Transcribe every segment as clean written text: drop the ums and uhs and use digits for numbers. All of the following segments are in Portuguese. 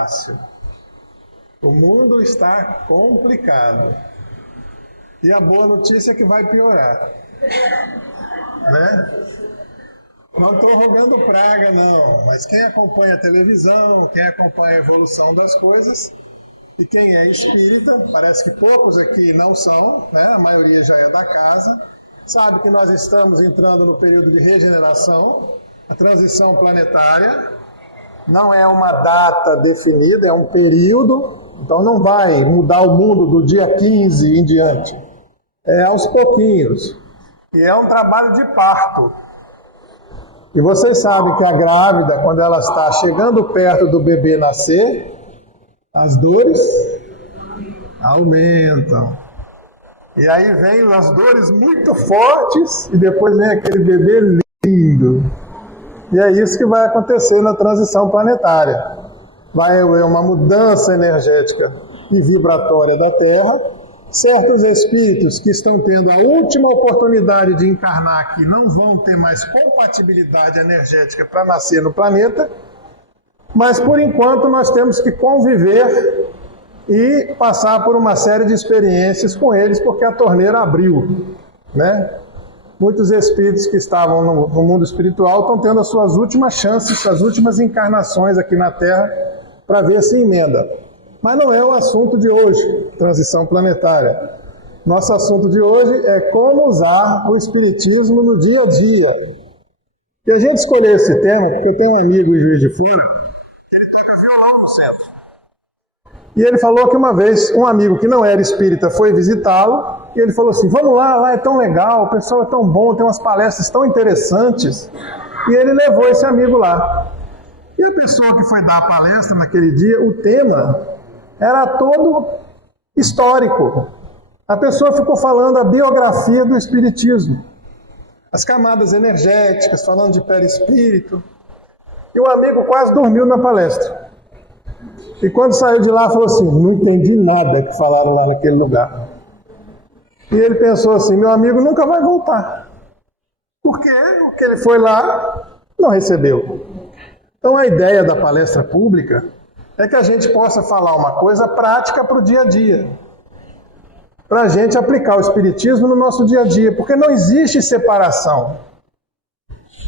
fácil. O mundo está complicado. E a boa notícia é que vai piorar. Né? Não estou rogando praga, não. Mas quem acompanha a televisão, quem acompanha a evolução das coisas, e quem é espírita, parece que poucos aqui não são, né? A maioria já é da casa, sabe que nós estamos entrando no período de regeneração, a transição planetária. Não é uma data definida, é um período, então não vai mudar o mundo do dia 15 em diante. É aos pouquinhos. E é um trabalho de parto. E vocês sabem que a grávida, quando ela está chegando perto do bebê nascer, as dores aumentam. E aí vem as dores muito fortes e depois vem aquele bebê lindo. E é isso que vai acontecer na transição planetária. Vai haver uma mudança energética e vibratória da Terra. Certos espíritos que estão tendo a última oportunidade de encarnar aqui não vão ter mais compatibilidade energética para nascer no planeta. Mas, por enquanto, nós temos que conviver e passar por uma série de experiências com eles, porque a torneira abriu, né? Muitos espíritos que estavam no mundo espiritual estão tendo as suas últimas chances, as últimas encarnações aqui na Terra, para ver se emenda. Mas não é o assunto de hoje, transição planetária. Nosso assunto de hoje é como usar o espiritismo no dia a dia. E a gente escolheu esse tema porque tem um amigo em Juiz de Fora, ele toca violão no centro. E ele falou que uma vez um amigo que não era espírita foi visitá-lo, e ele falou assim, vamos lá é tão legal, o pessoal é tão bom, tem umas palestras tão interessantes. E ele levou esse amigo lá. E a pessoa que foi dar a palestra naquele dia, o tema era todo histórico. A pessoa ficou falando a biografia do espiritismo, as camadas energéticas, falando de perispírito. E o amigo quase dormiu na palestra. E quando saiu de lá, falou assim, não entendi nada que falaram lá naquele lugar. E ele pensou assim, meu amigo nunca vai voltar. Porque o que ele foi lá, não recebeu. Então a ideia da palestra pública é que a gente possa falar uma coisa prática para o dia a dia. Para a gente aplicar o espiritismo no nosso dia a dia. Porque não existe separação.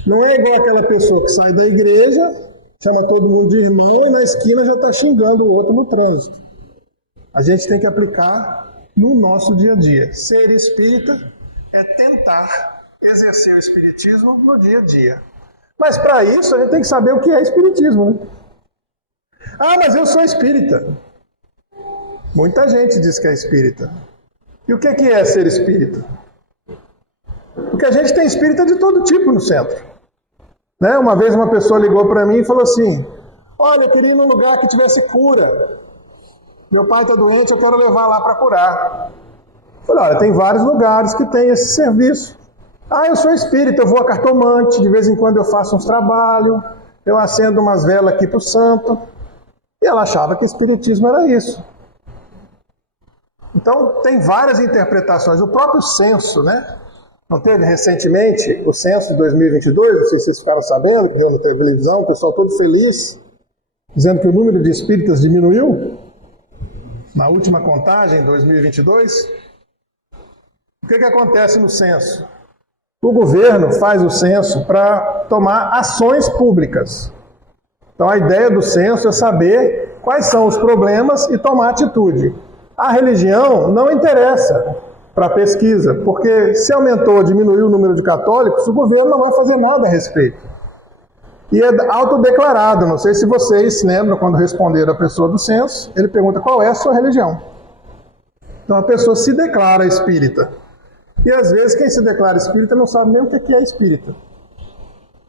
Não é igual aquela pessoa que sai da igreja, chama todo mundo de irmão e na esquina já está xingando o outro no trânsito. A gente tem que aplicar no nosso dia a dia. Ser espírita é tentar exercer o espiritismo no dia a dia. Mas para isso a gente tem que saber o que é espiritismo, né? Ah, mas eu sou espírita. Muita gente diz que é espírita. E o que é ser espírita? Porque a gente tem espírita de todo tipo no centro. Né? Uma vez uma pessoa ligou para mim e falou assim, olha, eu queria ir num lugar que tivesse cura. Meu pai está doente, eu quero levar lá para curar. Eu falei, olha, tem vários lugares que tem esse serviço. Ah, eu sou espírita, eu vou a cartomante, de vez em quando eu faço uns trabalhos, eu acendo umas velas aqui para o santo. E ela achava que espiritismo era isso. Então, tem várias interpretações. O próprio censo, né? Não teve recentemente o censo de 2022? Não sei se vocês ficaram sabendo, que deu na televisão, o pessoal todo feliz, dizendo que o número de espíritas diminuiu na última contagem, em 2022. O que acontece no censo? O governo faz o censo para tomar ações públicas. Então a ideia do censo é saber quais são os problemas e tomar atitude. A religião não interessa para a pesquisa, porque se aumentou ou diminuiu o número de católicos, o governo não vai fazer nada a respeito. E é autodeclarado, não sei se vocês se lembram quando responderam a pessoa do censo, ele pergunta qual é a sua religião. Então a pessoa se declara espírita. E às vezes quem se declara espírita não sabe nem o que é espírita.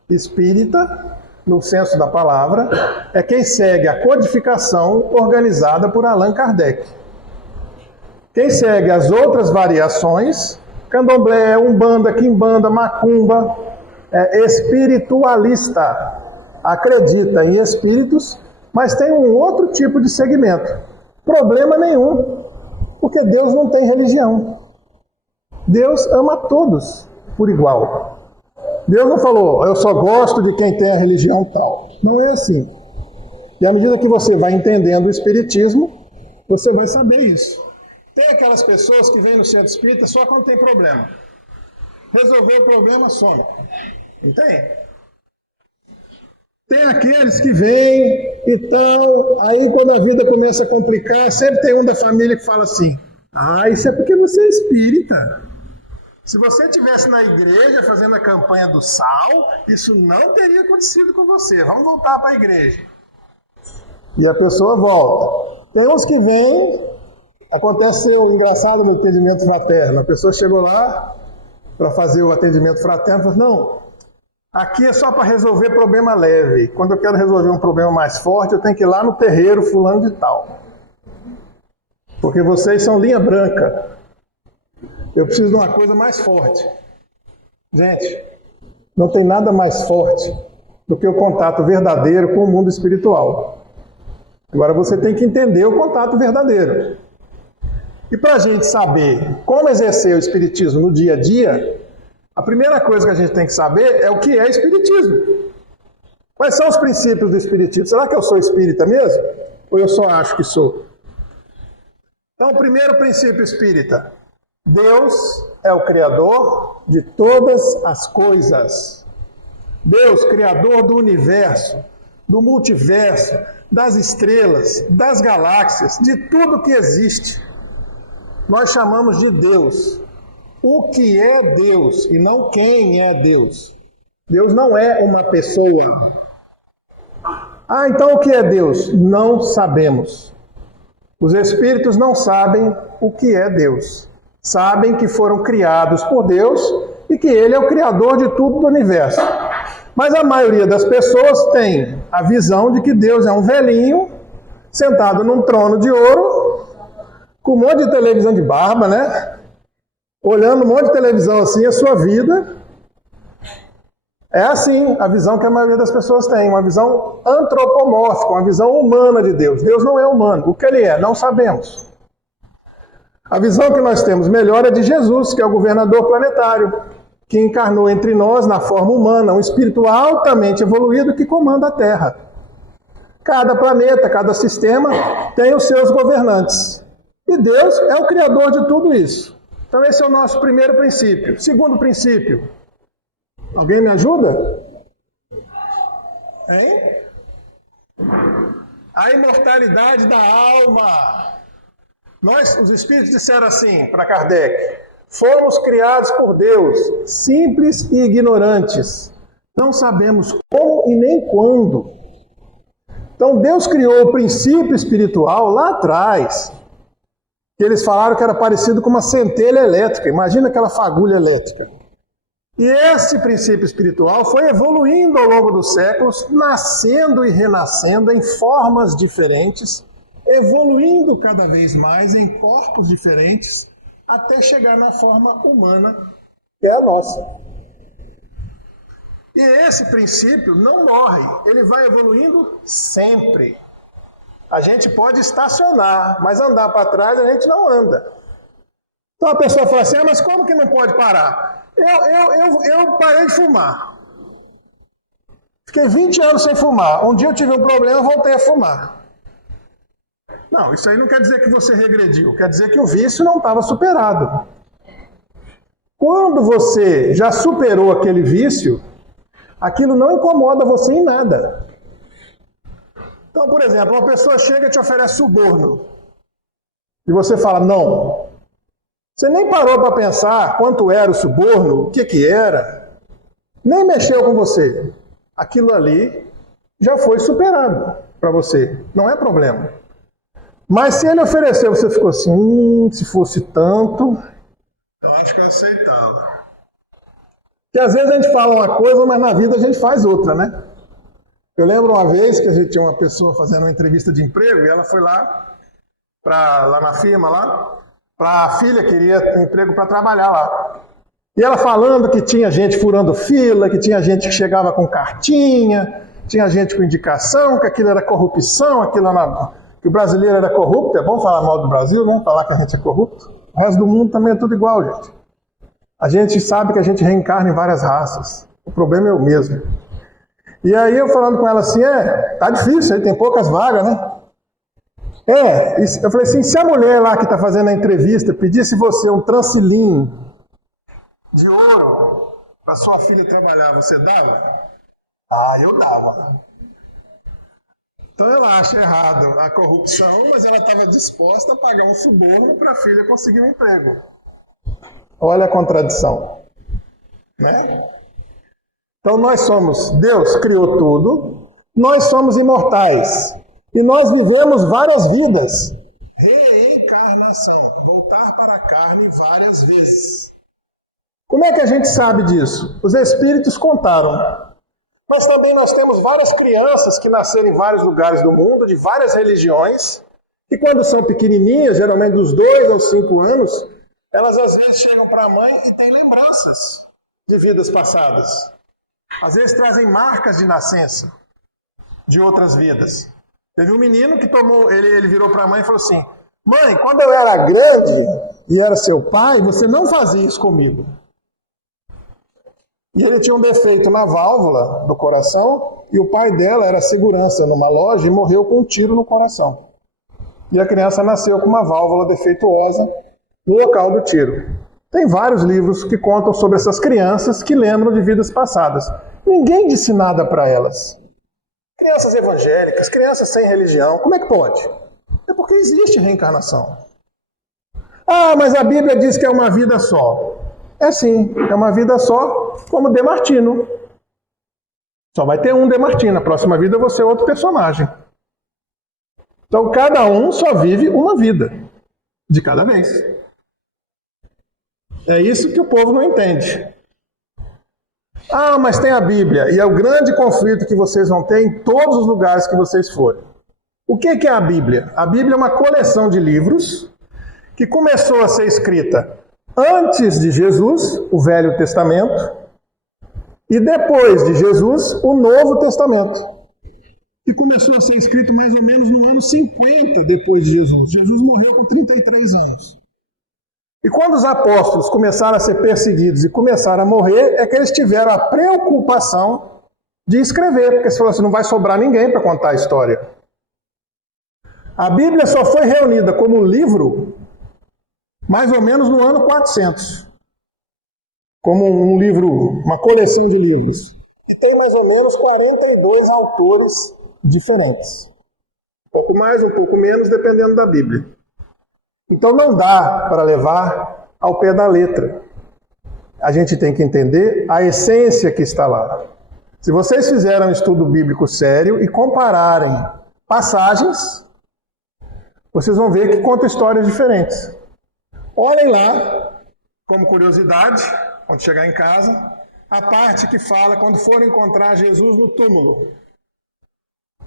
Espírita, no senso da palavra, é quem segue a codificação organizada por Allan Kardec. Quem segue as outras variações, candomblé, umbanda, quimbanda, macumba, é espiritualista. Acredita em espíritos, mas tem um outro tipo de segmento. Problema nenhum, porque Deus não tem religião. Deus ama todos por igual. Deus não falou, eu só gosto de quem tem a religião tal. Não é assim. E à medida que você vai entendendo o espiritismo, você vai saber isso. Tem aquelas pessoas que vêm no centro espírita só quando tem problema. Resolver o problema, some. Não tem? Tem aqueles que vêm e tal, aí quando a vida começa a complicar, sempre tem um da família que fala assim: ah, isso é porque você é espírita. Se você estivesse na igreja fazendo a campanha do sal, isso não teria acontecido com você. Vamos voltar para a igreja. E a pessoa volta. Tem uns que vêm, acontece o engraçado no atendimento fraterno. A pessoa chegou lá para fazer o atendimento fraterno e falou: não, aqui é só para resolver problema leve. Quando eu quero resolver um problema mais forte, eu tenho que ir lá no terreiro fulano de tal. Porque vocês são linha branca. Eu preciso de uma coisa mais forte. Gente, não tem nada mais forte do que o contato verdadeiro com o mundo espiritual. Agora você tem que entender o contato verdadeiro. E para a gente saber como exercer o espiritismo no dia a dia, a primeira coisa que a gente tem que saber é o que é espiritismo. Quais são os princípios do espiritismo? Será que eu sou espírita mesmo? Ou eu só acho que sou? Então, o primeiro princípio espírita: Deus é o Criador de todas as coisas. Deus, Criador do universo, do multiverso, das estrelas, das galáxias, de tudo que existe. Nós chamamos de Deus. O que é Deus e não quem é Deus. Deus não é uma pessoa. Ah, então o que é Deus? Não sabemos. Os espíritos não sabem o que é Deus. Sabem que foram criados por Deus e que Ele é o Criador de tudo do universo. Mas a maioria das pessoas tem a visão de que Deus é um velhinho sentado num trono de ouro, com um monte de televisão de barba, né? Olhando um monte de televisão assim, a sua vida. É assim a visão que a maioria das pessoas tem, uma visão antropomórfica, uma visão humana de Deus. Deus não é humano. O que Ele é? Não sabemos. A visão que nós temos melhor é de Jesus, que é o governador planetário, que encarnou entre nós na forma humana, um espírito altamente evoluído que comanda a Terra. Cada planeta, cada sistema tem os seus governantes. E Deus é o criador de tudo isso. Então esse é o nosso primeiro princípio. Segundo princípio. Alguém me ajuda? Hein? A imortalidade da alma. Nós, os espíritos, disseram assim para Kardec: fomos criados por Deus, simples e ignorantes. Não sabemos como e nem quando. Então Deus criou o princípio espiritual lá atrás, que eles falaram que era parecido com uma centelha elétrica. Imagina aquela fagulha elétrica. E esse princípio espiritual foi evoluindo ao longo dos séculos, nascendo e renascendo em formas diferentes, evoluindo cada vez mais em corpos diferentes, até chegar na forma humana, que é a nossa. E esse princípio não morre, ele vai evoluindo sempre. A gente pode estacionar, mas andar para trás a gente não anda. Então a pessoa fala assim: mas como que não pode parar? Eu parei de fumar. Fiquei 20 anos sem fumar. Um dia eu tive um problema, voltei a fumar. Não, isso aí não quer dizer que você regrediu. Quer dizer que o vício não estava superado. Quando você já superou aquele vício, aquilo não incomoda você em nada. Então, por exemplo, uma pessoa chega e te oferece suborno. E você fala: não. Você nem parou para pensar quanto era o suborno, o que era. Nem mexeu com você. Aquilo ali já foi superado para você. Não é problema. Mas se ele ofereceu, você ficou assim: se fosse tanto, então acho que eu aceitava. Porque às vezes a gente fala uma coisa, mas na vida a gente faz outra, né? Eu lembro uma vez que a gente tinha uma pessoa fazendo uma entrevista de emprego e ela foi lá na firma lá, para a filha queria emprego para trabalhar lá. E ela falando que tinha gente furando fila, que tinha gente que chegava com cartinha, tinha gente com indicação, que aquilo era corrupção, que o brasileiro era corrupto. É bom falar mal do Brasil, né? Falar que a gente é corrupto. O resto do mundo também é tudo igual, gente. A gente sabe que a gente reencarna em várias raças. O problema é o mesmo. E aí eu falando com ela assim, tá difícil, aí tem poucas vagas, né? Eu falei assim, se a mulher lá que está fazendo a entrevista pedisse você um transilim de ouro para sua filha trabalhar, você dava? Ah, eu dava. Então ela acha errado a corrupção, mas ela estava disposta a pagar um suborno para a filha conseguir um emprego. Olha a contradição, né? Então Deus criou tudo, nós somos imortais e nós vivemos várias vidas. Reencarnação, voltar para a carne várias vezes. Como é que a gente sabe disso? Os espíritos contaram. Mas também nós temos várias crianças que nasceram em vários lugares do mundo, de várias religiões, e quando são pequenininhas, geralmente dos 2 aos 5 anos, elas às vezes chegam para a mãe e têm lembranças de vidas passadas. Às vezes trazem marcas de nascença de outras vidas. Teve um menino que ele virou para a mãe e falou assim, mãe, quando eu era grande e era seu pai, você não fazia isso comigo. E ele tinha um defeito na válvula do coração e o pai dela era segurança numa loja e morreu com um tiro no coração. E a criança nasceu com uma válvula defeituosa no local do tiro. Tem vários livros que contam sobre essas crianças que lembram de vidas passadas. Ninguém disse nada para elas. Crianças evangélicas, crianças sem religião, como é que pode? É porque existe reencarnação. Ah, mas a Bíblia diz que é uma vida só. É sim, é uma vida só, como Demartino. Só vai ter um Demartino, na próxima vida você é outro personagem. Então cada um só vive uma vida, de cada vez. É isso que o povo não entende. Ah, mas tem a Bíblia, e é o grande conflito que vocês vão ter em todos os lugares que vocês forem. O que é a Bíblia? A Bíblia é uma coleção de livros que começou a ser escrita antes de Jesus, o Velho Testamento, e depois de Jesus, o Novo Testamento, que começou a ser escrito mais ou menos no ano 50 depois de Jesus. Jesus morreu com 33 anos. E quando os apóstolos começaram a ser perseguidos e começaram a morrer, é que eles tiveram a preocupação de escrever, porque eles falaram assim, não vai sobrar ninguém para contar a história. A Bíblia só foi reunida como livro mais ou menos no ano 400. Como um livro, uma coleção de livros. E tem mais ou menos 42 autores diferentes. Um pouco mais, um pouco menos, dependendo da Bíblia. Então não dá para levar ao pé da letra. A gente tem que entender a essência que está lá. Se vocês fizerem um estudo bíblico sério e compararem passagens, vocês vão ver que conta histórias diferentes. Olhem lá, como curiosidade, quando chegar em casa, a parte que fala quando for encontrar Jesus no túmulo,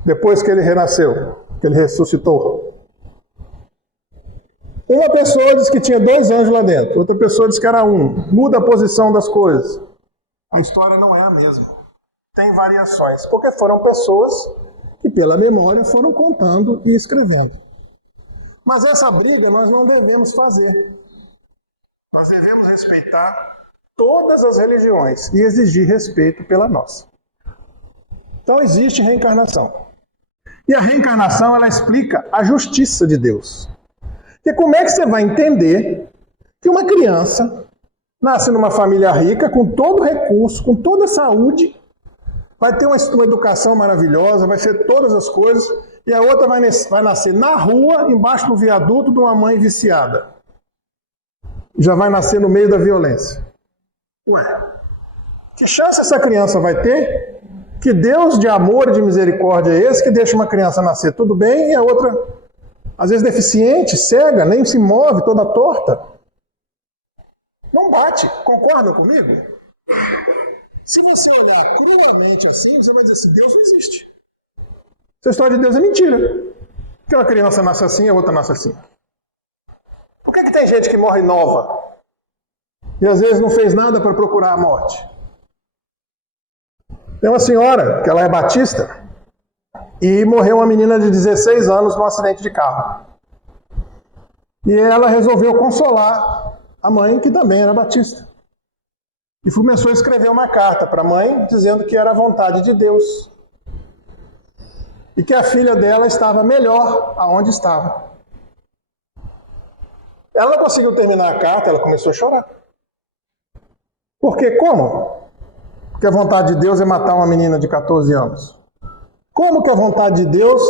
depois que ele renasceu, que ele ressuscitou. Uma pessoa diz que tinha 2 anjos lá dentro, outra pessoa diz que era um. Muda a posição das coisas. A história não é a mesma. Tem variações, porque foram pessoas que pela memória foram contando e escrevendo. Mas essa briga nós não devemos fazer. Nós devemos respeitar todas as religiões e exigir respeito pela nossa. Então existe reencarnação. E a reencarnação, ela explica a justiça de Deus. E como é que você vai entender que uma criança nasce numa família rica, com todo recurso, com toda a saúde, vai ter uma educação maravilhosa, vai ser todas as coisas, e a outra vai nascer na rua, embaixo do viaduto de uma mãe viciada. Já vai nascer no meio da violência. Ué, que chance essa criança vai ter? Que Deus de amor e de misericórdia é esse que deixa uma criança nascer tudo bem e a outra, às vezes deficiente, cega, nem se move, toda torta? Não bate, concordam comigo? Se você olhar cruamente assim, você vai dizer assim, Deus não existe. Essa história de Deus é mentira. Que uma criança nasce assim e a outra nasce assim. Por que tem gente que morre nova e às vezes não fez nada para procurar a morte? Tem uma senhora, que ela é batista, e morreu uma menina de 16 anos num acidente de carro. E ela resolveu consolar a mãe, que também era batista. E começou a escrever uma carta para a mãe, dizendo que era a vontade de Deus. E que a filha dela estava melhor aonde estava. Ela não conseguiu terminar a carta, ela começou a chorar. Por quê? Como? Porque a vontade de Deus é matar uma menina de 14 anos. Como que a vontade de Deus,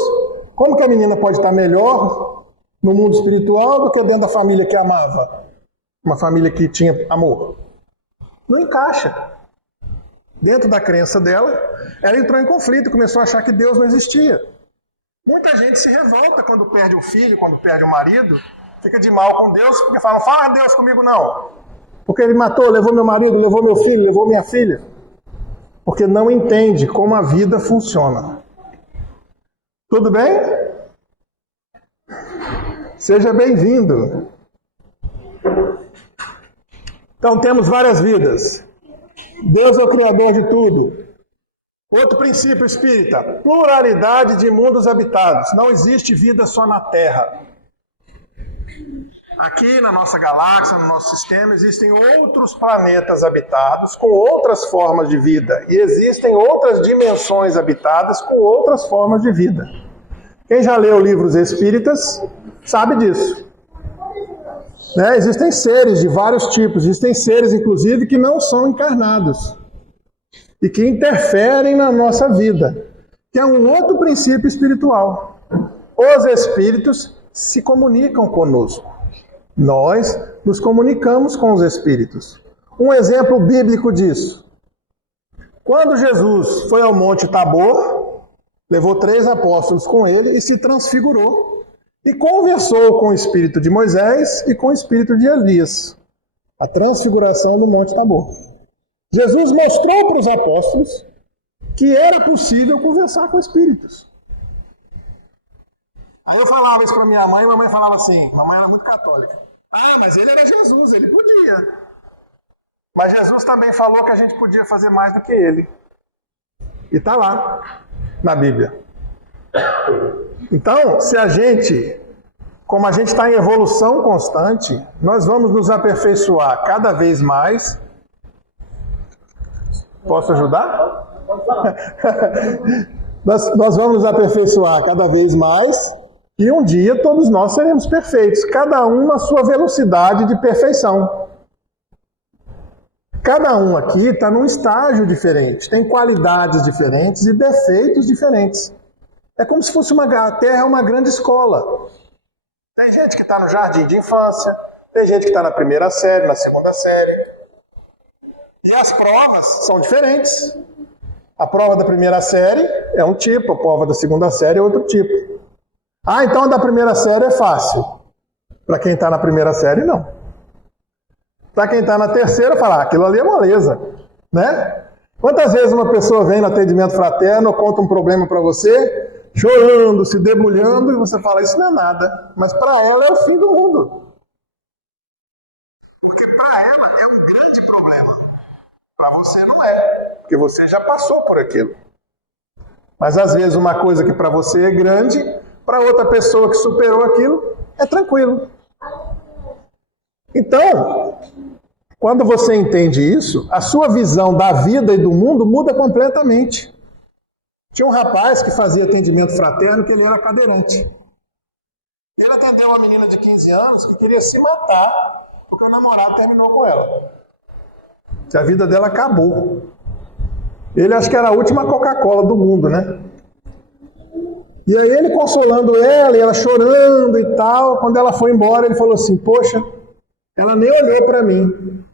como que a menina pode estar melhor no mundo espiritual do que dentro da família que amava? Uma família que tinha amor. Não encaixa. Dentro da crença dela, ela entrou em conflito, começou a achar que Deus não existia. Muita gente se revolta quando perde o filho, quando perde o marido, fica de mal com Deus, porque fala, não fala Deus comigo não. Porque ele matou, levou meu marido, levou meu filho, levou minha filha. Porque não entende como a vida funciona. Tudo bem? Seja bem-vindo. Então temos várias vidas. Deus é o Criador de tudo. Outro princípio espírita, pluralidade de mundos habitados. Não existe vida só na Terra. Aqui na nossa galáxia, no nosso sistema, existem outros planetas habitados com outras formas de vida. E existem outras dimensões habitadas com outras formas de vida. Quem já leu livros espíritas sabe disso. Existem seres de vários tipos, existem seres, inclusive, que não são encarnados e que interferem na nossa vida, que é um outro princípio espiritual. Os espíritos se comunicam conosco. Nós nos comunicamos com os espíritos. Um exemplo bíblico disso. Quando Jesus foi ao Monte Tabor, levou 3 apóstolos com ele e se transfigurou. E conversou com o espírito de Moisés e com o espírito de Elias. A transfiguração no Monte Tabor. Jesus mostrou para os apóstolos que era possível conversar com espíritos. Aí eu falava isso para minha mãe e minha mãe falava assim, mamãe era muito católica. Ah, mas ele era Jesus, ele podia. Mas Jesus também falou que a gente podia fazer mais do que ele. E está lá, na Bíblia. Então, se a gente, como a gente está em evolução constante, nós vamos nos aperfeiçoar cada vez mais. Posso ajudar? nós vamos nos aperfeiçoar cada vez mais e um dia todos nós seremos perfeitos, cada um na sua velocidade de perfeição. Cada um aqui está num estágio diferente, tem qualidades diferentes e defeitos diferentes. É como se fosse a Terra uma grande escola. Tem gente que está no jardim de infância, tem gente que está na primeira série, na segunda série. E as provas são diferentes. A prova da primeira série é um tipo, a prova da segunda série é outro tipo. Ah, então a da primeira série é fácil. Para quem está na primeira série, não. Para quem está na terceira, fala, aquilo ali é moleza, né? Quantas vezes uma pessoa vem no atendimento fraterno, conta um problema para você, chorando, se debulhando, e você fala, isso não é nada. Mas para ela é o fim do mundo. Porque para ela é um grande problema. Para você não é, porque você já passou por aquilo. Mas às vezes uma coisa que para você é grande, para outra pessoa que superou aquilo, é tranquilo. Então, quando você entende isso, a sua visão da vida e do mundo muda completamente. Tinha um rapaz que fazia atendimento fraterno que ele era cadeirante. Ele atendeu uma menina de 15 anos que queria se matar porque o namorado terminou com ela. A vida dela acabou. Ele acho que era a última Coca-Cola do mundo, né? E aí ele consolando ela, e ela chorando e tal. Quando ela foi embora, ele falou assim, poxa, ela nem olhou para mim.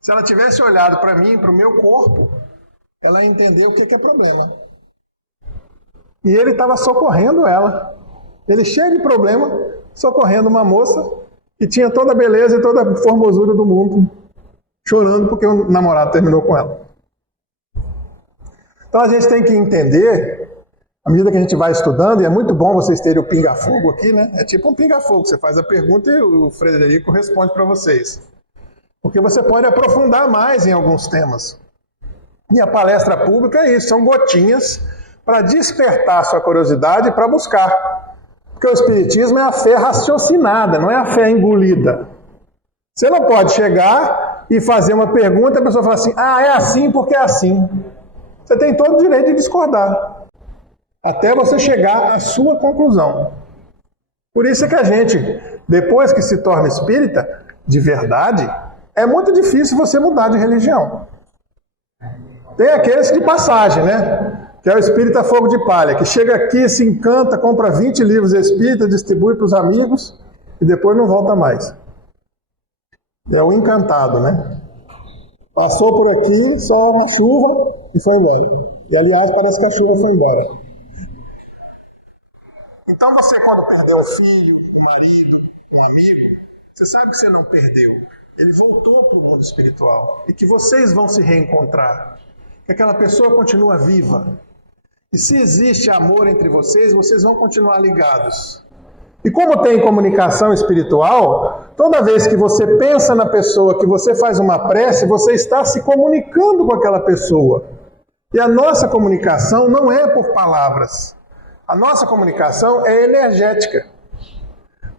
Se ela tivesse olhado para mim, para o meu corpo, ela ia entender o que é problema. E ele estava socorrendo ela. Ele cheio de problema, socorrendo uma moça que tinha toda a beleza e toda a formosura do mundo, chorando porque o namorado terminou com ela. Então a gente tem que entender, à medida que a gente vai estudando, e é muito bom vocês terem o pinga-fogo aqui, né? É tipo um pinga-fogo, você faz a pergunta e o Frederico responde para vocês. Porque você pode aprofundar mais em alguns temas. E a palestra pública é isso, são gotinhas para despertar sua curiosidade e para buscar. Porque o Espiritismo é a fé raciocinada, não é a fé engolida. Você não pode chegar e fazer uma pergunta, a pessoa fala assim, é assim porque é assim. Você tem todo o direito de discordar, até você chegar à sua conclusão. Por isso é que a gente, depois que se torna espírita, de verdade, é muito difícil você mudar de religião. Tem aqueles de passagem, né? Que é o espírita fogo de palha, que chega aqui, se encanta, compra 20 livros espíritas, distribui para os amigos e depois não volta mais. É o encantado, né? Passou por aqui, só uma chuva e foi embora. E aliás, parece que a chuva foi embora. Então você, quando perdeu um filho, um marido, um amigo, você sabe que você não perdeu. Ele voltou para o mundo espiritual. E que vocês vão se reencontrar. Que aquela pessoa continua viva. E se existe amor entre vocês, vocês vão continuar ligados. E como tem comunicação espiritual, toda vez que você pensa na pessoa, que você faz uma prece, você está se comunicando com aquela pessoa. E a nossa comunicação não é por palavras. A nossa comunicação é energética.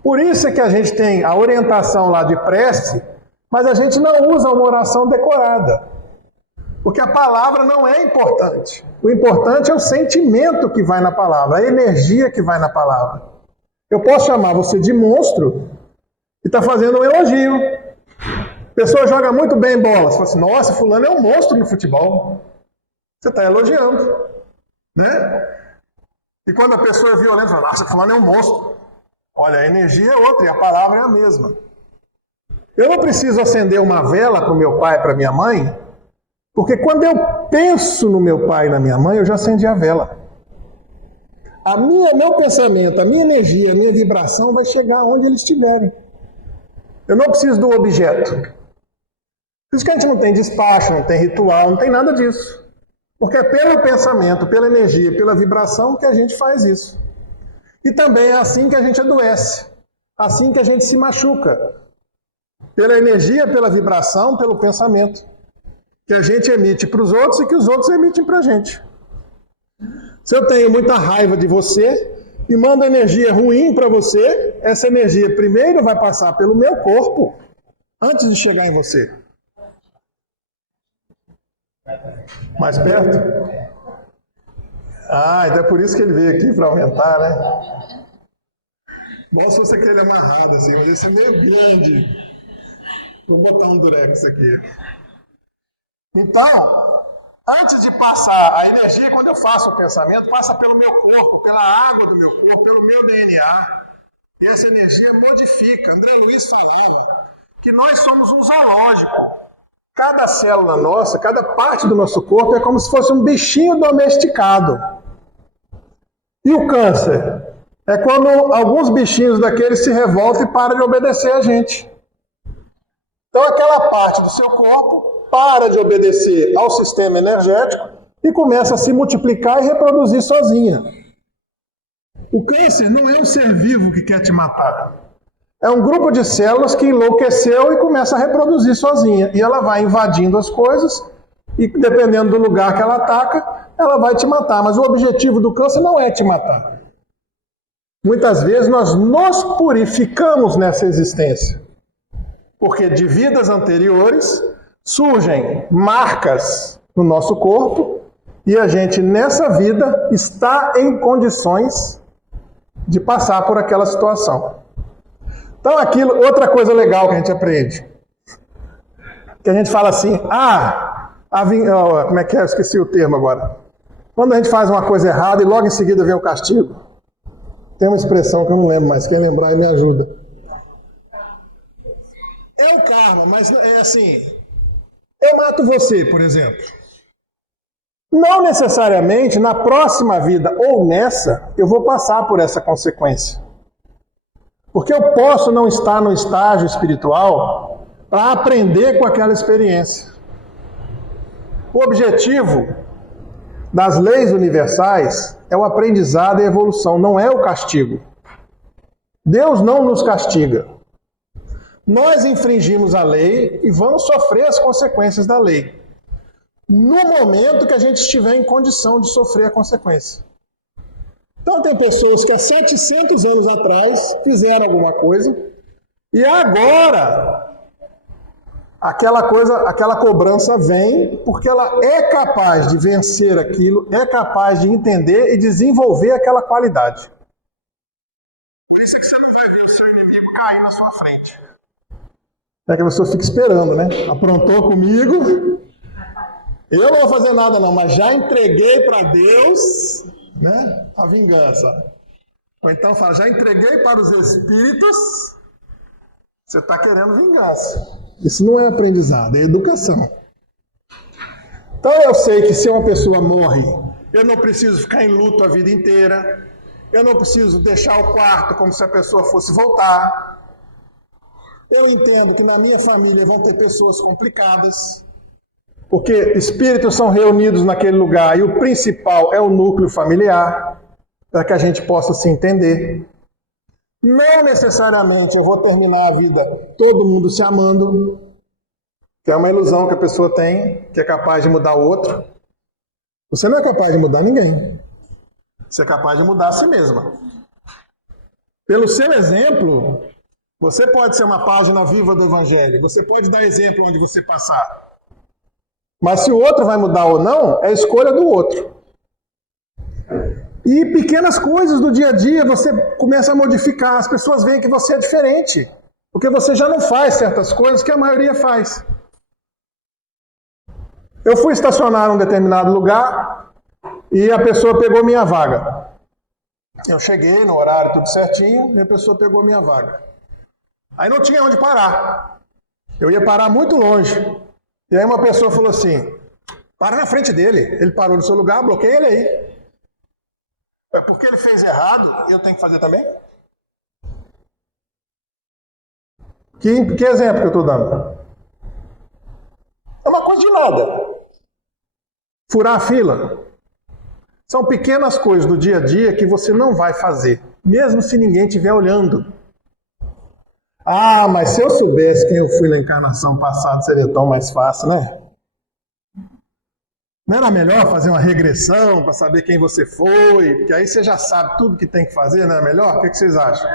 Por isso é que a gente tem a orientação lá de prece, mas a gente não usa uma oração decorada. Porque a palavra não é importante. O importante é o sentimento que vai na palavra, a energia que vai na palavra. Eu posso chamar você de monstro e está fazendo um elogio. A pessoa joga muito bem bola. Você fala assim, nossa, fulano é um monstro no futebol. Você está elogiando. Né? E quando a pessoa é violenta, fala, nossa, fulano é um monstro. Olha, a energia é outra e a palavra é a mesma. Eu não preciso acender uma vela para o meu pai e para minha mãe, porque quando eu penso no meu pai e na minha mãe, eu já acendi a vela. Meu pensamento, a minha energia, a minha vibração vai chegar onde eles estiverem. Eu não preciso do objeto. Por isso que a gente não tem despacho, não tem ritual, não tem nada disso. Porque é pelo pensamento, pela energia, pela vibração que a gente faz isso. E também é assim que a gente adoece. Assim que a gente se machuca. Pela energia, pela vibração, pelo pensamento. Que a gente emite para os outros e que os outros emitem para a gente. Se eu tenho muita raiva de você e mando energia ruim para você, essa energia primeiro vai passar pelo meu corpo antes de chegar em você. Mais perto? Então é por isso que ele veio aqui, para aumentar, né? Bom se você quer ele amarrado assim, mas esse é meio grande. Vou botar um durex aqui. Então, antes de passar a energia, quando eu faço o pensamento, passa pelo meu corpo, pela água do meu corpo, pelo meu DNA. E essa energia modifica. André Luiz falava que nós somos um zoológico. Cada célula nossa, cada parte do nosso corpo é como se fosse um bichinho domesticado. E o câncer? É quando alguns bichinhos daqueles se revoltam e param de obedecer a gente. Então aquela parte do seu corpo para de obedecer ao sistema energético e começa a se multiplicar e reproduzir sozinha. O câncer não é um ser vivo que quer te matar. É um grupo de células que enlouqueceu e começa a reproduzir sozinha. E ela vai invadindo as coisas e, dependendo do lugar que ela ataca, ela vai te matar. Mas o objetivo do câncer não é te matar. Muitas vezes nós nos purificamos nessa existência. Porque de vidas anteriores surgem marcas no nosso corpo e a gente, nessa vida, está em condições de passar por aquela situação. Então, outra coisa legal que a gente aprende, que a gente fala assim, como é que é? Eu esqueci o termo agora. Quando a gente faz uma coisa errada e logo em seguida vem o castigo, tem uma expressão que eu não lembro mais, quem lembrar aí me ajuda. É o karma, mas é assim, eu mato você, por exemplo. Não necessariamente na próxima vida ou nessa, eu vou passar por essa consequência. Porque eu posso não estar no estágio espiritual para aprender com aquela experiência. O objetivo das leis universais é o aprendizado e a evolução, não é o castigo. Deus não nos castiga. Nós infringimos a lei e vamos sofrer as consequências da lei. No momento que a gente estiver em condição de sofrer a consequência. Então tem pessoas que há 700 anos atrás fizeram alguma coisa e agora aquela coisa, aquela cobrança vem porque ela é capaz de vencer aquilo, é capaz de entender e desenvolver aquela qualidade. Por isso que você não vai ver o seu inimigo cair na sua frente. É que a pessoa fica esperando, né? Aprontou comigo, eu não vou fazer nada não, mas já entreguei para Deus, né, a vingança. Ou então fala, já entreguei para os espíritos, você está querendo vingança. Isso não é aprendizado, é educação. Então eu sei que se uma pessoa morre, eu não preciso ficar em luto a vida inteira, eu não preciso deixar o quarto como se a pessoa fosse voltar. Eu entendo que na minha família vão ter pessoas complicadas, porque espíritos são reunidos naquele lugar e o principal é o núcleo familiar, para que a gente possa se entender. Não necessariamente eu vou terminar a vida todo mundo se amando, que é uma ilusão que a pessoa tem, que é capaz de mudar o outro. Você não é capaz de mudar ninguém. Você é capaz de mudar a si mesma. Pelo seu exemplo, você pode ser uma página viva do Evangelho, você pode dar exemplo onde você passar. Mas se o outro vai mudar ou não, é escolha do outro. E pequenas coisas do dia a dia você começa a modificar. As pessoas veem que você é diferente. Porque você já não faz certas coisas que a maioria faz. Eu fui estacionar em um determinado lugar e a pessoa pegou minha vaga. Eu cheguei no horário tudo certinho e a pessoa pegou minha vaga. Aí não tinha onde parar. Eu ia parar muito longe. E aí uma pessoa falou assim, para na frente dele. Ele parou no seu lugar, bloqueia ele aí. Porque ele fez errado, eu tenho que fazer também? Que exemplo que eu estou dando? É uma coisa de nada. Furar a fila. São pequenas coisas do dia a dia que você não vai fazer, mesmo se ninguém estiver olhando. Ah, mas se eu soubesse quem eu fui na encarnação passada, seria tão mais fácil, né? Não era melhor fazer uma regressão para saber quem você foi? Porque aí você já sabe tudo que tem que fazer, não é melhor? O que vocês acham?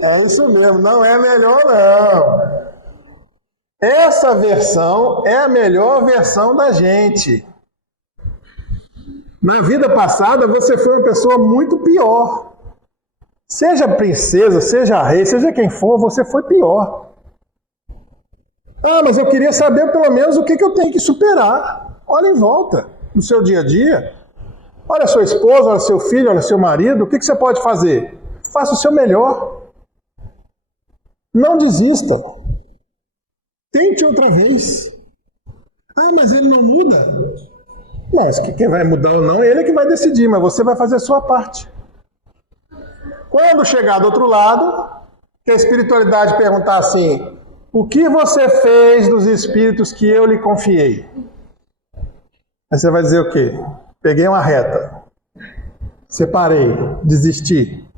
É isso mesmo, não é melhor não. Essa versão é a melhor versão da gente. Na vida passada você foi uma pessoa muito pior. Seja princesa, seja rei, seja quem for, você foi pior. Ah, mas eu queria saber pelo menos o que eu tenho que superar. Olha em volta, no seu dia a dia. Olha sua esposa, olha seu filho, olha seu marido. O que você pode fazer? Faça o seu melhor. Não desista. Tente outra vez. Ah, mas ele não muda? Não, mas quem vai mudar ou não, ele é que vai decidir, mas você vai fazer a sua parte. Quando chegar do outro lado, que a espiritualidade perguntar assim, o que você fez dos espíritos que eu lhe confiei? Aí você vai dizer o quê? Peguei uma reta, separei, desisti.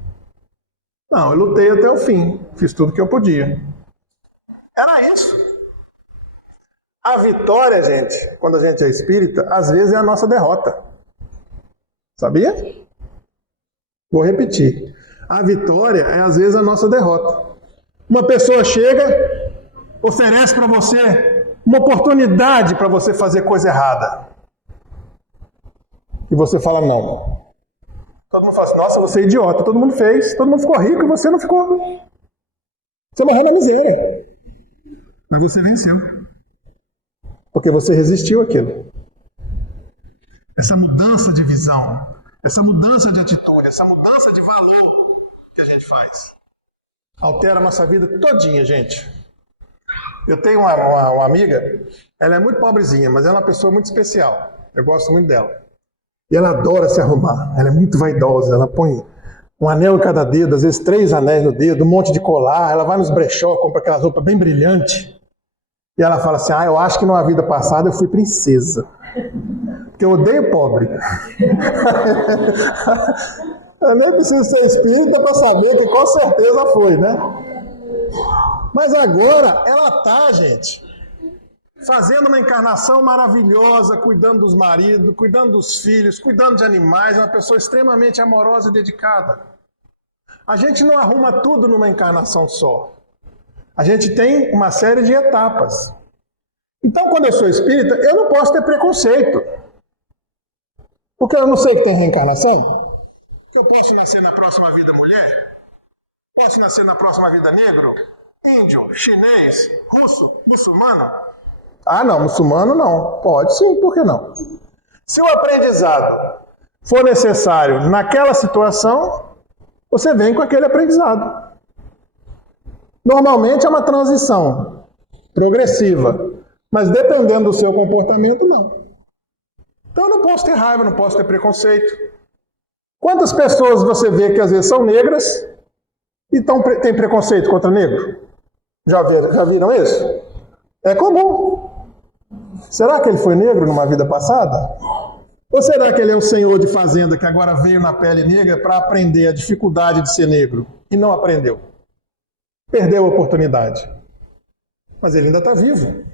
Não, eu lutei até o fim, fiz tudo que eu podia. Era isso. A vitória, gente, quando a gente é espírita, às vezes é a nossa derrota. Sabia? Vou repetir. A vitória é às vezes a nossa derrota. Uma pessoa chega, oferece para você uma oportunidade para você fazer coisa errada. E você fala não. Todo mundo fala assim, nossa, você é idiota. Todo mundo fez, todo mundo ficou rico e você não ficou. Você morreu na miséria. Mas você venceu. Porque você resistiu àquilo. Essa mudança de visão, essa mudança de atitude, essa mudança de valor que a gente faz, altera a nossa vida todinha, gente. Eu tenho uma amiga, ela é muito pobrezinha, mas ela é uma pessoa muito especial. Eu gosto muito dela. E ela adora se arrumar, ela é muito vaidosa, ela põe um anel em cada dedo, às vezes 3 anéis no dedo, um monte de colar, ela vai nos brechó, compra aquelas roupas bem brilhantes. E ela fala assim, eu acho que numa vida passada eu fui princesa. Porque eu odeio pobre. Eu nem preciso ser espírita para saber que com certeza foi, né? Mas agora ela tá, gente, fazendo uma encarnação maravilhosa, cuidando dos maridos, cuidando dos filhos, cuidando de animais, uma pessoa extremamente amorosa e dedicada. A gente não arruma tudo numa encarnação só. A gente tem uma série de etapas. Então, quando eu sou espírita, eu não posso ter preconceito. Porque eu não sei que tem reencarnação. Eu posso nascer na próxima vida mulher? Posso nascer na próxima vida negro? Índio, chinês, russo, muçulmano? Ah, não, muçulmano não. Pode sim, por que não? Se o aprendizado for necessário naquela situação, você vem com aquele aprendizado. Normalmente é uma transição progressiva, mas dependendo do seu comportamento, não. Então eu não posso ter raiva, não posso ter preconceito. Quantas pessoas você vê que às vezes são negras e têm preconceito contra negro? Já viram isso? É comum. Será que ele foi negro numa vida passada? Ou será que ele é um senhor de fazenda que agora veio na pele negra para aprender a dificuldade de ser negro e não aprendeu? Perdeu a oportunidade. Mas ele ainda está vivo.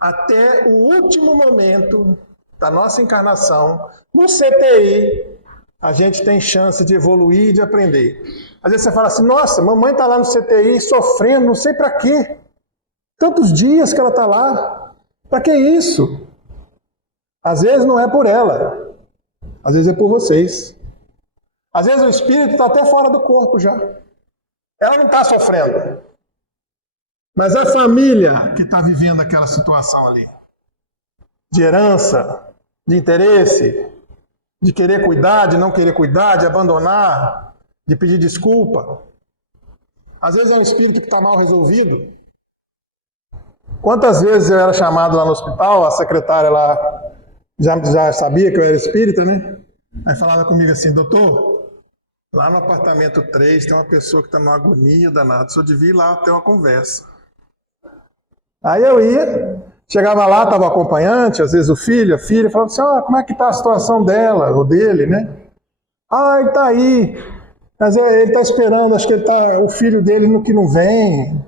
Até o último momento da nossa encarnação, no CTI, a gente tem chance de evoluir e de aprender. Às vezes você fala assim, nossa, mamãe está lá no CTI sofrendo, não sei para quê. Tantos dias que ela está lá. Para que isso? Às vezes não é por ela. Às vezes é por vocês. Às vezes o espírito está até fora do corpo já. Ela não está sofrendo. Mas a família que está vivendo aquela situação ali, de herança, de interesse, de querer cuidar, de não querer cuidar, de abandonar, de pedir desculpa. Às vezes é um espírito que está mal resolvido. Quantas vezes eu era chamado lá no hospital, a secretária lá já sabia que eu era espírita, né? Aí falava comigo assim, doutor, lá no apartamento 3 tem uma pessoa que está numa agonia danada, só devia ir lá ter uma conversa. Aí eu ia, chegava lá, estava o acompanhante, às vezes o filho, a filha, falava assim, como é que está a situação dela, ou dele, né? Ele está aí, mas ele está esperando, acho que o filho dele que não vem,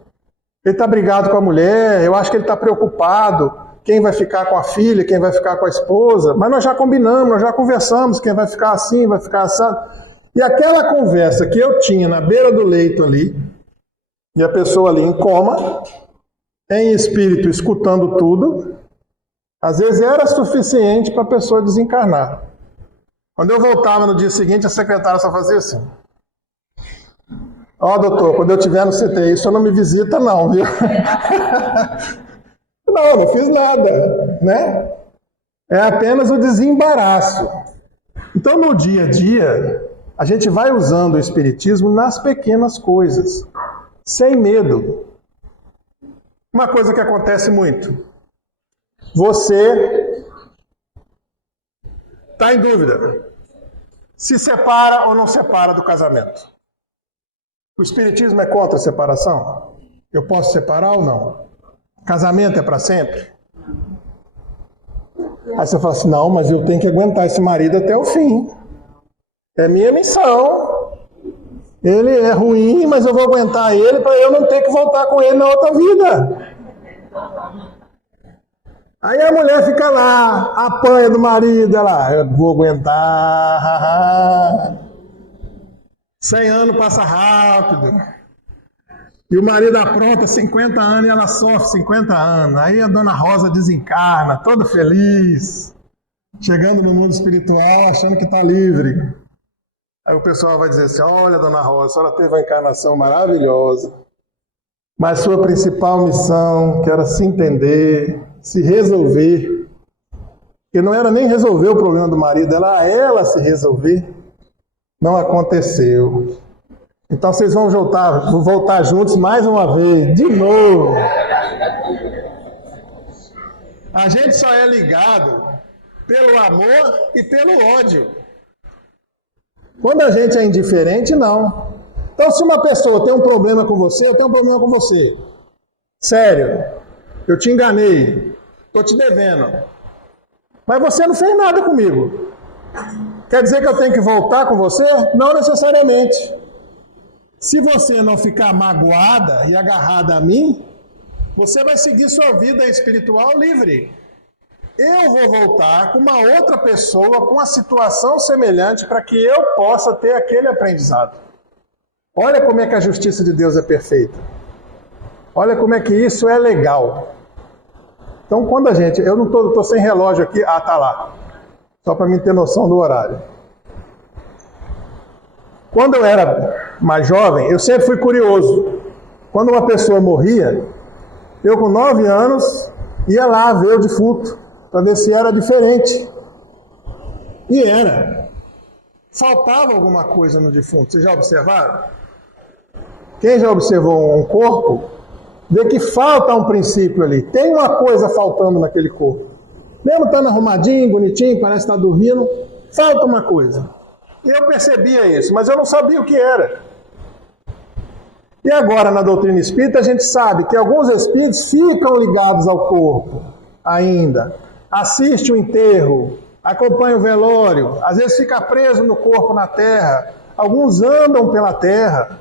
ele está brigado com a mulher, eu acho que ele está preocupado, quem vai ficar com a filha, quem vai ficar com a esposa, mas nós já combinamos, nós já conversamos, quem vai ficar assim, vai ficar assado. E aquela conversa que eu tinha na beira do leito ali, e a pessoa ali em coma, em espírito escutando tudo, às vezes era suficiente para a pessoa desencarnar. Quando eu voltava no dia seguinte, a secretária só fazia assim. Doutor, quando eu estiver no CTI, o senhor não me visita não, viu? Não fiz nada, né? É apenas o desembaraço. Então, no dia a dia, a gente vai usando o espiritismo nas pequenas coisas, sem medo. Uma coisa que acontece muito. Você está em dúvida. Se separa ou não separa do casamento. O espiritismo é contra a separação? Eu posso separar ou não? Casamento é para sempre? Aí você fala assim, não, mas eu tenho que aguentar esse marido até o fim. É minha missão. Ele é ruim, mas eu vou aguentar ele para eu não ter que voltar com ele na outra vida. Aí a mulher fica lá, apanha do marido, ela, eu vou aguentar. 100 anos passa rápido. E o marido apronta 50 anos e ela sofre 50 anos. Aí a dona Rosa desencarna, toda feliz, chegando no mundo espiritual, achando que está livre. Aí o pessoal vai dizer assim, olha, dona Rosa, a senhora teve uma encarnação maravilhosa, mas sua principal missão, que era se entender, se resolver, que não era nem resolver o problema do marido, era ela se resolver, não aconteceu. Então vocês vão voltar juntos mais uma vez, de novo. A gente só é ligado pelo amor e pelo ódio. Quando a gente é indiferente, não. Então se uma pessoa tem um problema com você, eu tenho um problema com você. Sério, eu te enganei, estou te devendo. Mas você não fez nada comigo. Quer dizer que eu tenho que voltar com você? Não necessariamente. Se você não ficar magoada e agarrada a mim, você vai seguir sua vida espiritual livre. Eu vou voltar com uma outra pessoa, com uma situação semelhante, para que eu possa ter aquele aprendizado. Olha como é que a justiça de Deus é perfeita. Olha como é que isso é legal. Então, quando a gente... Eu não estou sem relógio aqui. Ah, tá lá. Só para mim ter noção do horário. Quando eu era mais jovem, eu sempre fui curioso. Quando uma pessoa morria, eu com 9 anos ia lá ver o defunto, para ver se era diferente. E era. Faltava alguma coisa no defunto. Vocês já observaram? Quem já observou um corpo, vê que falta um princípio ali. Tem uma coisa faltando naquele corpo. Mesmo estando arrumadinho, bonitinho, parece estar dormindo, falta uma coisa. E eu percebia isso, mas eu não sabia o que era. E agora, na doutrina espírita, a gente sabe que alguns espíritos ficam ligados ao corpo ainda. Assiste o enterro, acompanha o velório, às vezes fica preso no corpo na terra. Alguns andam pela terra.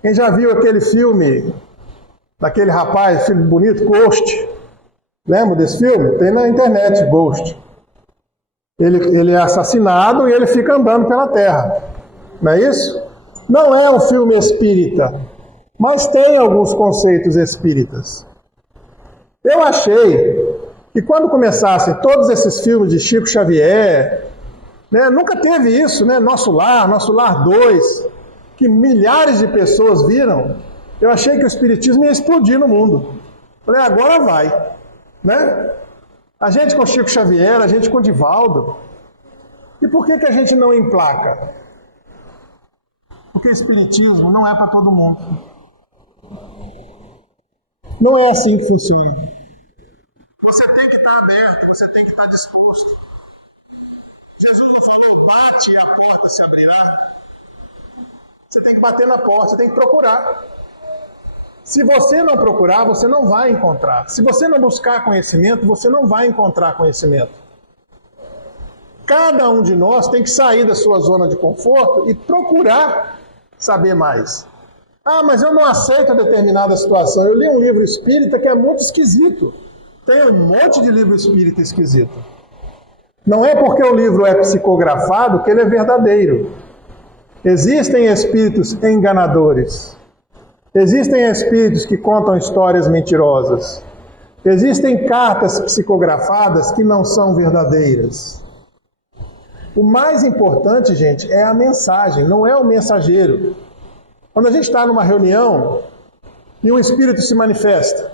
Quem já viu aquele filme daquele rapaz, filme bonito, Ghost? Lembra desse filme? Tem na internet, Ghost. Ele é assassinado e ele fica andando pela terra. Não é isso? Não é um filme espírita, mas tem alguns conceitos espíritas. Eu achei que quando começassem todos esses filmes de Chico Xavier, né, nunca teve isso, né? Nosso Lar 2, que milhares de pessoas viram, eu achei que o espiritismo ia explodir no mundo. Falei, agora vai, né? A gente com Chico Xavier, a gente com Divaldo. E por que a gente não emplaca? Porque o espiritismo não é para todo mundo. Não é assim que funciona. Você tem que estar aberto, você tem que estar disposto. Jesus não falou, bate e a porta se abrirá. Você tem que bater na porta, você tem que procurar. Se você não procurar, você não vai encontrar. Se você não buscar conhecimento, você não vai encontrar conhecimento. Cada um de nós tem que sair da sua zona de conforto e procurar saber mais. Ah, mas eu não aceito determinada situação. Eu li um livro espírita que é muito esquisito. Tem um monte de livro espírita esquisito. Não é porque o livro é psicografado que ele é verdadeiro. Existem espíritos enganadores. Existem espíritos que contam histórias mentirosas. Existem cartas psicografadas que não são verdadeiras. O mais importante, gente, é a mensagem, não é o mensageiro. Quando a gente está numa reunião e um espírito se manifesta,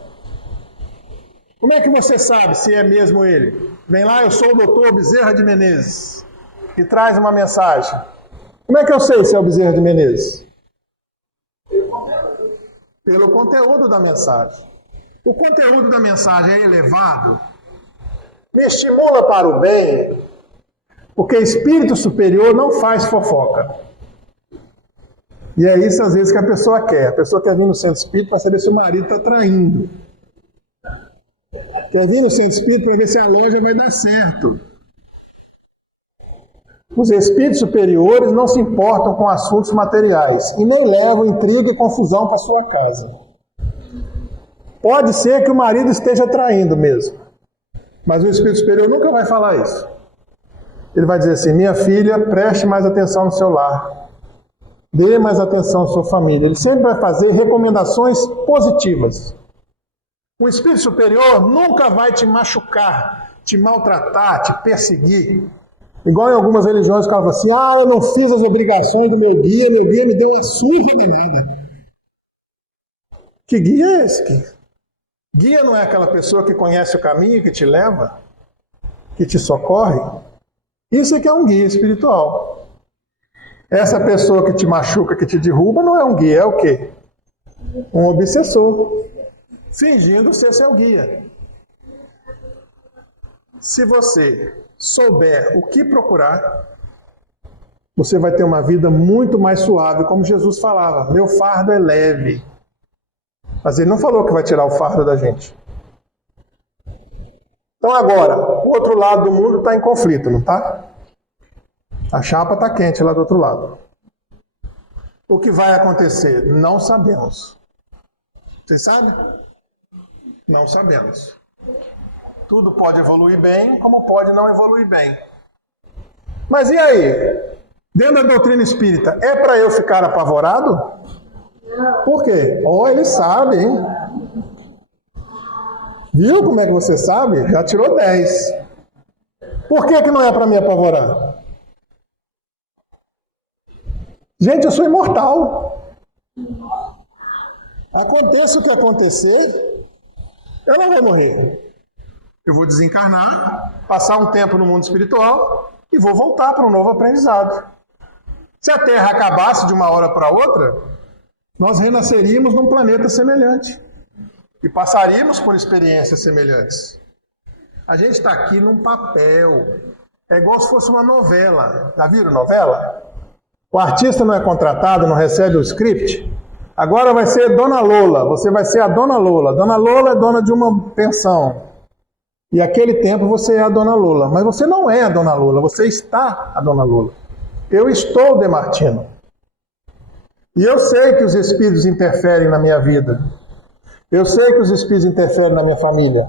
como é que você sabe se é mesmo ele? Vem lá, eu sou o doutor Bezerra de Menezes, e traz uma mensagem. Como é que eu sei se é o Bezerra de Menezes? Pelo conteúdo da mensagem. O conteúdo da mensagem é elevado? Me estimula para o bem? Porque espírito superior não faz fofoca. E é isso às vezes que a pessoa quer. A pessoa quer vir no centro espírita para saber se o marido está traindo. Quer vir no centro espírita para ver se a loja vai dar certo. Os espíritos superiores não se importam com assuntos materiais e nem levam intriga e confusão para sua casa. Pode ser que o marido esteja traindo mesmo, mas o espírito superior nunca vai falar isso. Ele vai dizer assim, minha filha, preste mais atenção no seu lar. Dê mais atenção à sua família. Ele sempre vai fazer recomendações positivas. O espírito superior nunca vai te machucar, te maltratar, te perseguir. Igual em algumas religiões que falam assim, eu não fiz as obrigações do meu guia me deu uma surra de nada. Que guia é esse? Guia não é aquela pessoa que conhece o caminho, que te leva, que te socorre? Isso é que é um guia espiritual. Essa pessoa que te machuca, que te derruba, não é um guia, é o quê? Um obsessor, fingindo ser seu guia. Se você souber o que procurar, você vai ter uma vida muito mais suave, como Jesus falava, meu fardo é leve. Mas ele não falou que vai tirar o fardo da gente. Então agora, o outro lado do mundo está em conflito, não está? A chapa está quente lá do outro lado. O que vai acontecer? Não sabemos. Vocês sabem? Não sabemos. Tudo pode evoluir bem, como pode não evoluir bem. Mas e aí? Dentro da doutrina espírita, é para eu ficar apavorado? Por quê? Oh, ele sabe, hein? Viu como é que você sabe? Já tirou 10. Por que não é para me apavorar? Gente, eu sou imortal. Aconteça o que acontecer, eu não vou morrer. Eu vou desencarnar, passar um tempo no mundo espiritual e vou voltar para um novo aprendizado. Se a Terra acabasse de uma hora para outra, nós renasceríamos num planeta semelhante e passaríamos por experiências semelhantes. A gente está aqui num papel. É igual se fosse uma novela. Já viram novela? O artista não é contratado, não recebe o script. Agora vai ser Dona Lola. Você vai ser a Dona Lola. Dona Lola é dona de uma pensão. E aquele tempo você é a Dona Lola. Mas você não é a Dona Lola. Você está a Dona Lola. Eu estou Demartino. E eu sei que os espíritos interferem na minha vida. Eu sei que os espíritos interferem na minha família.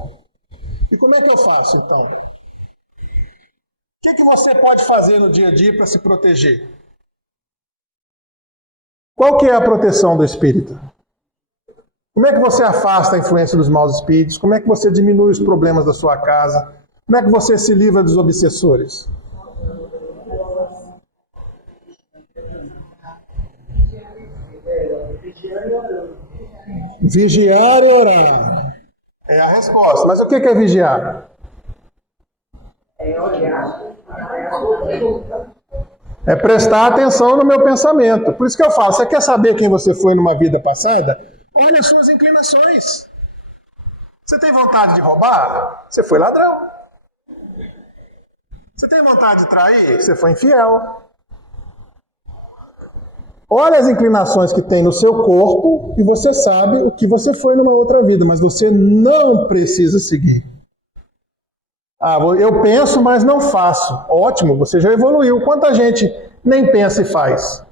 E como é que eu faço, então? O que você pode fazer no dia a dia para se proteger? Qual que é a proteção do espírito? Como é que você afasta a influência dos maus espíritos? Como é que você diminui os problemas da sua casa? Como é que você se livra dos obsessores? Vigiar e orar. É a resposta. Mas o que é vigiar? É prestar atenção no meu pensamento. Por isso que eu falo, você quer saber quem você foi numa vida passada? Olha as suas inclinações. Você tem vontade de roubar? Você foi ladrão. Você tem vontade de trair? Você foi infiel. Olha as inclinações que tem no seu corpo e você sabe o que você foi numa outra vida, mas você não precisa seguir. Ah, eu penso, mas não faço. Ótimo, você já evoluiu. Quanta gente nem pensa e faz?